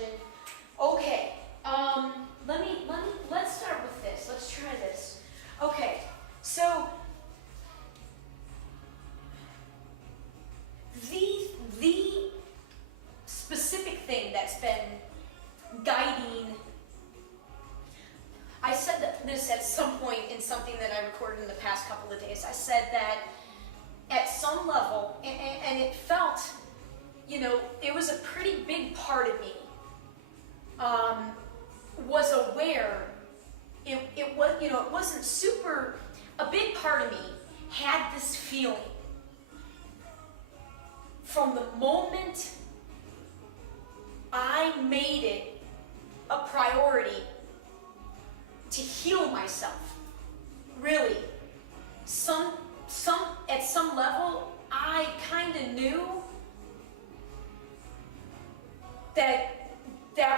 question. Okay, let's start with this. Let's try this. Okay, so the specific thing that's been guiding, I said this at some point in something that I recorded in the past couple of days. I said that at some level, and it felt, it was a pretty big part of me, was aware, it wasn't super, a big part of me had this feeling from the moment I made it a priority to heal myself. Really, at some level, I kind of knew that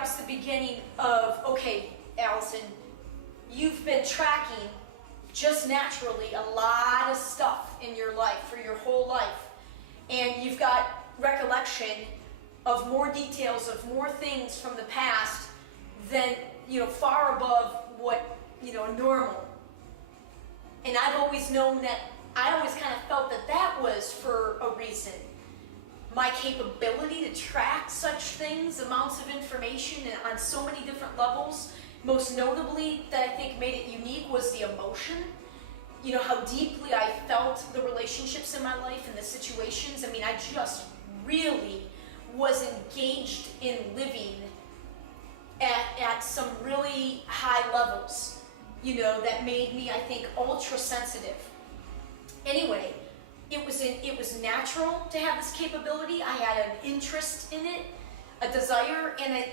was the beginning of, okay, Alyson, you've been tracking just naturally a lot of stuff in your life for your whole life, and you've got recollection of more details, of more things from the past than, far above what, normal. And I've always known that, I always kind of felt that was for a reason. My capability to track such things, amounts of information, and on so many different levels, most notably that I think made it unique was the emotion. How deeply I felt the relationships in my life and the situations. I mean, I just really was engaged in living at some really high levels, that made me, I think, ultra sensitive. Anyway, it was natural to have this capability. I had an interest in it, a desire, and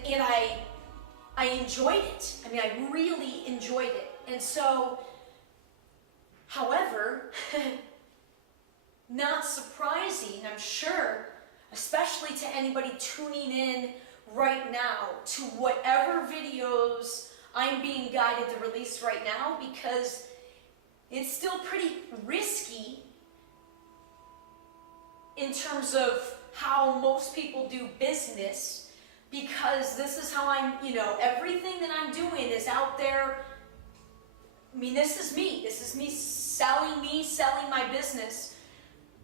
I enjoyed it. I mean, I really enjoyed it. And so, however, not surprising, I'm sure, especially to anybody tuning in right now to whatever videos I'm being guided to release right now, because it's still pretty risky in terms of how most people do business, because this is how I'm, everything that I'm doing is out there. I mean, this is me selling my business,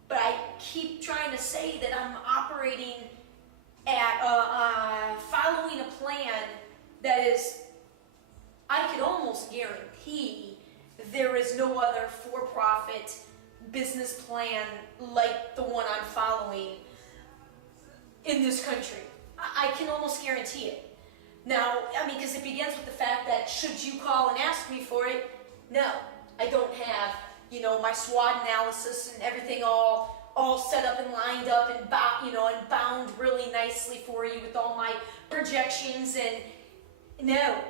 but I keep trying to say that I'm operating at, following a plan that is, I could almost guarantee there is no other for-profit business plan like the one I'm following in this country. I can almost guarantee it. Now, I mean, because it begins with the fact that should you call and ask me for it, no, I don't have, my SWOT analysis and everything all set up and lined up and bound really nicely for you with all my projections. And no,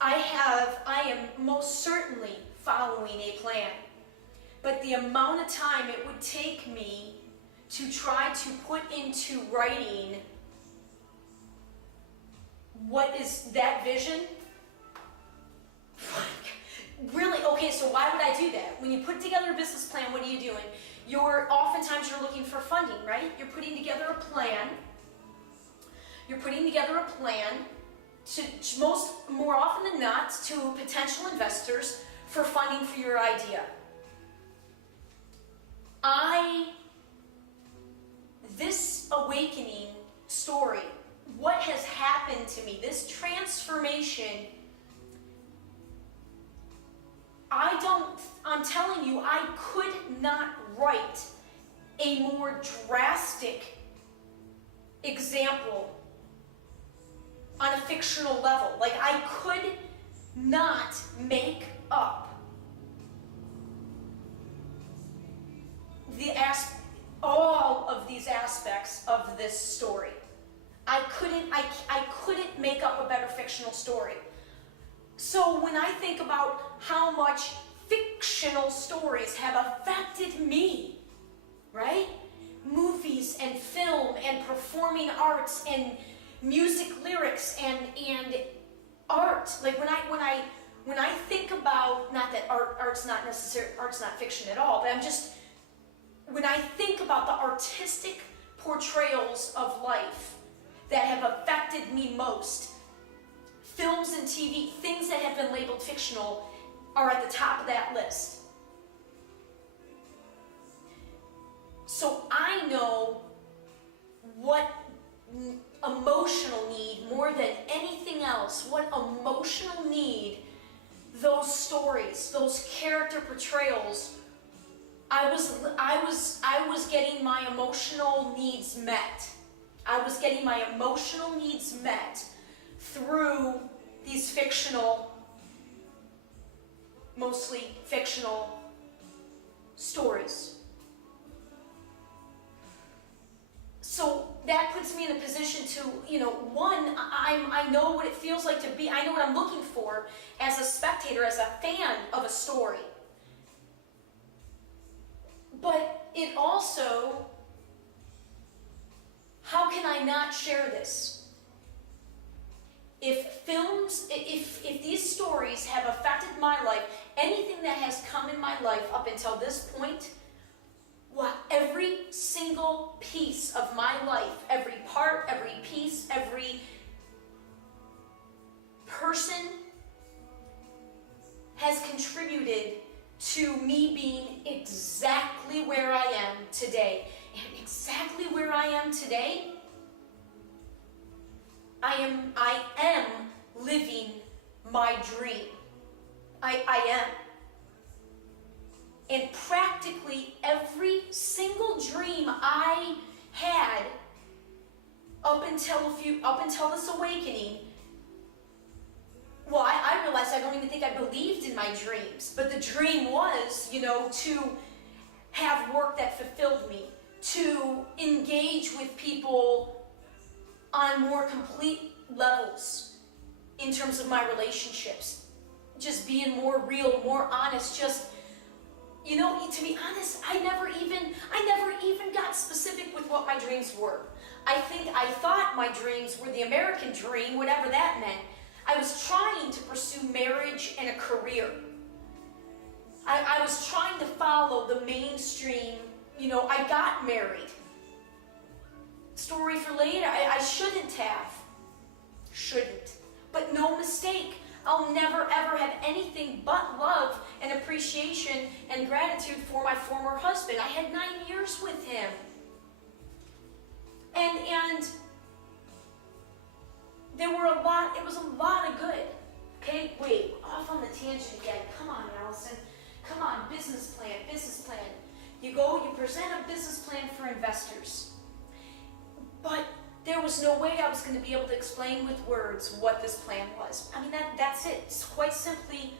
I am most certainly following a plan. But the amount of time it would take me to try to put into writing what is that vision? Really? Okay, so why would I do that? When you put together a business plan, what are you doing? Oftentimes you're looking for funding, right? You're putting together a plan. You're putting together a plan to more often than not, to potential investors for funding for your idea. This awakening story, what has happened to me, this transformation, I'm telling you, I could not write a more drastic example on a fictional level. Like, I could not make up all of these aspects of this story. I couldn't make up a better fictional story. So when I think about how much fictional stories have affected me, right? Movies and film and performing arts and music lyrics and art. Like when I think about, not that art's not fiction at all, but when I think about the artistic portrayals of life that have affected affected me most, films and TV, things that have been labeled fictional, are at the top of that list. So I know what emotional need, more than anything else, what emotional need those stories, those character portrayals, I was getting my emotional needs met. I was getting my emotional needs met through these fictional, mostly fictional stories. So that puts me in a position to, one, I know what it feels like to be, I know what I'm looking for as a spectator, as a fan of a story. But it also, how can I not share this? If these stories have affected my life, anything that has come in my life up until this point, every single piece of my life, every part, every piece, every person has contributed to me being exactly where I am today. And exactly where I am today, I am living my dream. I am. And practically every single dream I had up until this awakening, I realized I don't even think I believed in my dreams. But the dream was, to have work that fulfilled me, to engage with people on more complete levels in terms of my relationships, just being more real, more honest, just, to be honest, I never even got specific with what my dreams were. I thought my dreams were the American dream, whatever that meant. I was trying to pursue marriage and a career. I was trying to follow the mainstream, I got married. Story for later, I shouldn't have. Shouldn't. But no mistake, I'll never ever have anything but love and appreciation and gratitude for my former husband. I had 9 years with him. And it was a lot of good. Okay, wait, off on the tangent again. Come on, Alyson. Come on, business plan. You present a business plan for investors. But there was no way I was going to be able to explain with words what this plan was. I mean, that's it. It's quite simply